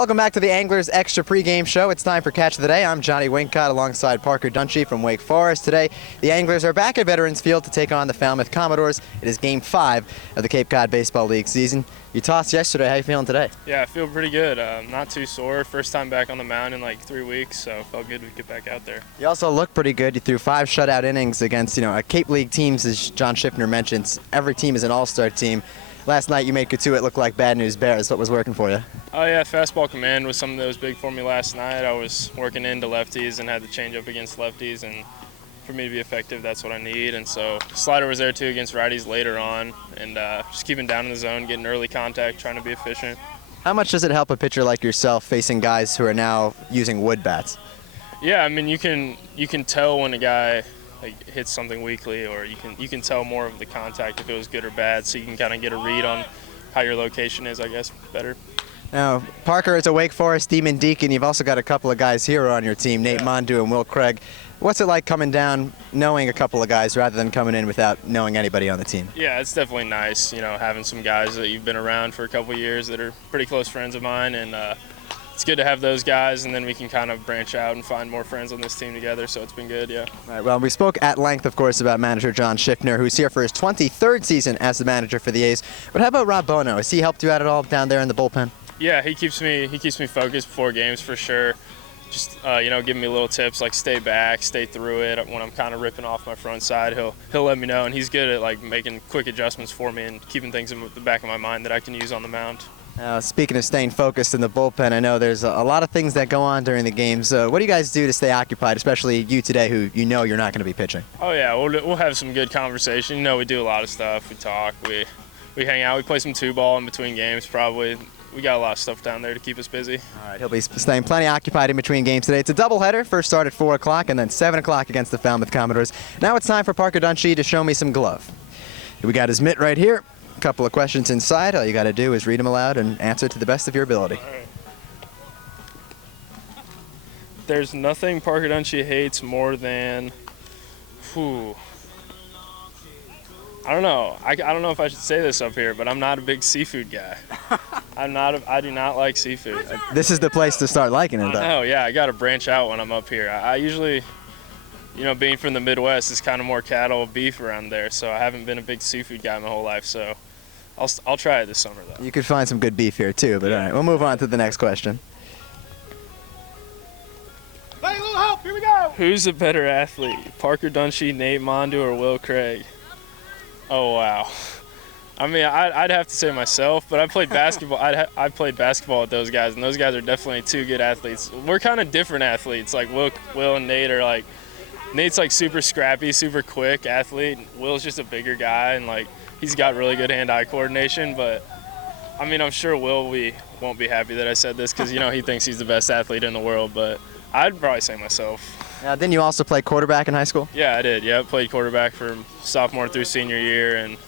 Welcome back to the Anglers Extra pregame show. It's time for Catch of the Day. I'm Jonny Wincott alongside Parker Dunshee from Wake Forest. Today, the Anglers are back at Veterans Field to take on the Falmouth Commodores. It is Game 5 of the Cape Cod Baseball League season. You tossed yesterday. How you feeling today? Yeah, I feel pretty good. Not too sore. First time back on the mound in like 3 weeks, so felt good to get back out there. You also look pretty good. You threw 5 shutout innings against, a Cape League teams, as John Schiffner mentions. Every team is an all-star team. Last night you made Cotuit look like Bad News Bears. What was working for you? Oh yeah, fastball command was something that was big for me last night. I was working into lefties and had to change up against lefties, and for me to be effective, that's what I need. And so slider was there too against righties later on, and just keeping down in the zone, getting early contact, trying to be efficient. How much does it help a pitcher like yourself facing guys who are now using wood bats? Yeah, I mean you can tell when a guy hits something weakly, or you can tell more of the contact if it was good or bad, so you can kind of get a read on how your location is, I guess, better. Now, Parker is a Wake Forest Demon Deacon. You've also got a couple of guys here on your team, Nate Mondu and Will Craig. What's it like coming down knowing a couple of guys rather than coming in without knowing anybody on the team? Yeah, it's definitely nice, having some guys that you've been around for a couple of years that are pretty close friends of mine, and it's good to have those guys, and then we can kind of branch out and find more friends on this team together, so it's been good, yeah. All right, well, we spoke at length, of course, about manager John Schiffner, who's here for his 23rd season as the manager for the A's. But how about Rob Bono? Has he helped you out at all down there in the bullpen? Yeah, he keeps me focused before games for sure. Just giving me little tips like stay back, stay through it. When I'm kind of ripping off my front side, he'll let me know, and he's good at making quick adjustments for me and keeping things in the back of my mind that I can use on the mound. Speaking of staying focused in the bullpen, I know there's a lot of things that go on during the games. What do you guys do to stay occupied, especially you today, who you're not going to be pitching? Oh yeah, we'll have some good conversation. We do a lot of stuff. We talk, we hang out, we play some 2-ball in between games probably. We got a lot of stuff down there to keep us busy. All right, he'll be staying plenty occupied in between games today. It's a doubleheader. First start at 4 o'clock and then 7 o'clock against the Falmouth Commodores. Now it's time for Parker Dunshee to show me some glove. We got his mitt right here. A couple of questions inside. All you got to do is read them aloud and answer to the best of your ability. All right. There's nothing Parker Dunshee hates more than, I don't know. I don't know if I should say this up here, but I'm not a big seafood guy. I do not like seafood. This is the place to start liking it, though. Oh yeah, I got to branch out when I'm up here. I usually, being from the Midwest, it's kind of more cattle, beef around there, so I haven't been a big seafood guy my whole life, so I'll try it this summer, though. You could find some good beef here, too, but all right, we'll move on to the next question. Hey, a little help, here we go! Who's a better athlete, Parker Dunshee, Nate Mondu, or Will Craig? Oh, wow. I mean, I'd have to say myself, but I played basketball. I played basketball with those guys, and those guys are definitely 2 good athletes. We're kind of different athletes. Like Will and Nate are Nate's super scrappy, super quick athlete. Will's just a bigger guy, and he's got really good hand-eye coordination. But I mean, I'm sure Will won't be happy that I said this because he thinks he's the best athlete in the world. But I'd probably say myself. Now, didn't you also play quarterback in high school? Yeah, I did. Yeah, I played quarterback from sophomore through senior year, and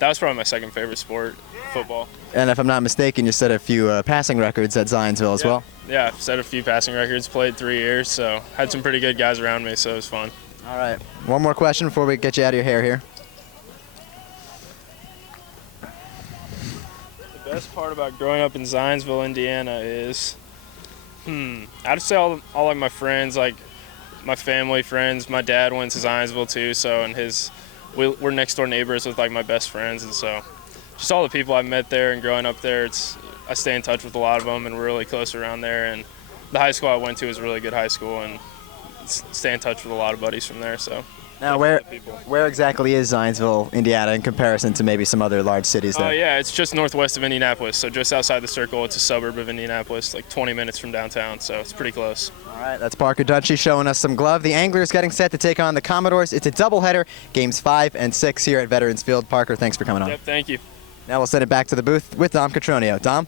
that was probably my second favorite sport, football. And if I'm not mistaken, you set a few passing records at Zionsville as well? Yeah, set a few passing records, played 3 years, so had some pretty good guys around me, so it was fun. All right. One more question before we get you out of your hair here. The best part about growing up in Zionsville, Indiana is, I'd say all my friends, my family, friends. My dad went to Zionsville too, so we're next door neighbors with my best friends, and so just all the people I met there and growing up there. I stay in touch with a lot of them, and we're really close around there. And the high school I went to was a really good high school, and stay in touch with a lot of buddies from there. So. Now, where exactly is Zionsville, Indiana, in comparison to maybe some other large cities there? Oh, yeah, it's just northwest of Indianapolis, so just outside the circle. It's a suburb of Indianapolis, 20 minutes from downtown, so it's pretty close. All right, that's Parker Dunshee showing us some glove. The Anglers getting set to take on the Commodores. It's a doubleheader, games 5 and 6 here at Veterans Field. Parker, thanks for coming on. Yep, thank you. Now we'll send it back to the booth with Dom Catronio. Dom?